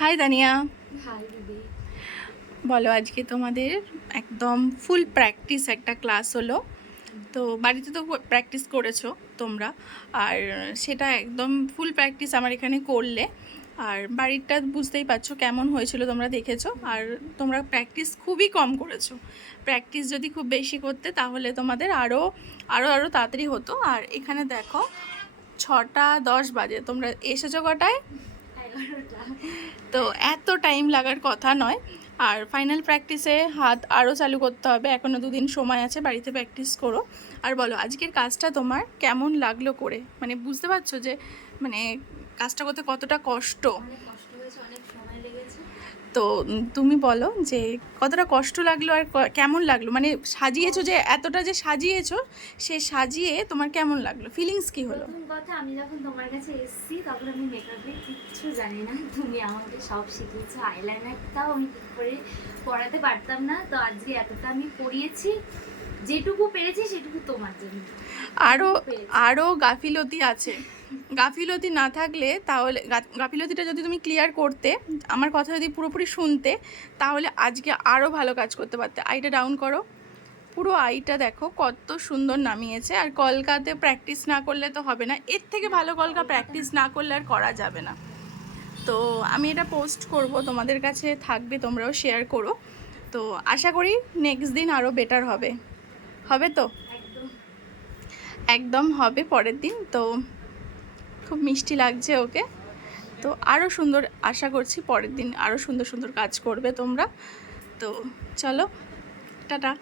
High দানিয়া, high দিদি। বলো আজকে তোমাদের একদম ফুল প্র্যাকটিস একটা ক্লাস হলো। তো বাড়িতে তো প্র্যাকটিস করেছো তোমরা, আর সেটা একদম ফুল প্র্যাকটিস আমার এখানে করলে। আর বাড়িটা বুঝতেই পারছো কেমন হয়েছিল, তোমরা দেখেছো। আর তোমরা প্র্যাকটিস খুবই কম করেছো। প্র্যাকটিস যদি খুব বেশি করতে তাহলে তোমাদের আরও আরও আরও তাড়াতাড়ি হতো। আর এখানে দেখো 6:10 বাজে, তোমরা এসেছো কটায়? 11টা। তো এত টাইম লাগার কথা নয়। আর ফাইনাল প্র্যাকটিসে হাত আরও চালু করতে হবে, এখনও 2 দিন সময় আছে, বাড়িতে প্র্যাকটিস করো। আর বলো আজকের কাজটা তোমার কেমন লাগলো করে, মানে বুঝতে পারছো যে মানে কাজটা করতে কতটা কষ্ট। অনেক কষ্ট হয়েছে, অনেক সময় লেগেছে। তো তুমি বলো যে কতটা কষ্ট লাগলো আর কেমন লাগলো, মানে সাজিয়েছো যে এতটা যে সাজিয়েছো, সে সাজিয়ে তোমার কেমন লাগলো, ফিলিংস কি হলো? প্রথম কথা, আমি যখন তোমার কাছে এসেছি তখন আমি মেকআপের কিচ্ছু জানি না। তুমি আমাকে সব শিখিয়েছো। আইলাইনারটাও আমি ঠিক করে পরাতে পারতাম না, তো আজকে এতটা আমি পরিয়েছি। যেটুকু পেরেছি সেটুকু তোমার জন্য। আরও পেরেছি। আরও গাফিলতি আছে। গাফিলতি না থাকলে তাহলে গাফিলতিটা যদি তুমি ক্লিয়ার করতে, আমার কথা যদি পুরোপুরি শুনতে, তাহলে আজকে আরও ভালো কাজ করতে পারতে। আইটা ডাউন করো, পুরো আইটা দেখো কত সুন্দর নামিয়েছে। আর কলকাতে প্র্যাকটিস না করলে তো হবে না, এর থেকে ভালো কলকা প্র্যাকটিস না করলে আর করা যাবে না। তো আমি এটা পোস্ট করব, তোমাদের কাছে থাকবে, তোমরাও শেয়ার করো। তো আশা করি নেক্সট দিন আরও বেটার হবে। হবে তো? একদম। একদম হবে পরের দিন। তো খুব মিষ্টি লাগছে ওকে। তো আরও সুন্দর আশা করছি পরের দিন আরও সুন্দর সুন্দর কাজ করবে তোমরা। তো চলো, টাটা।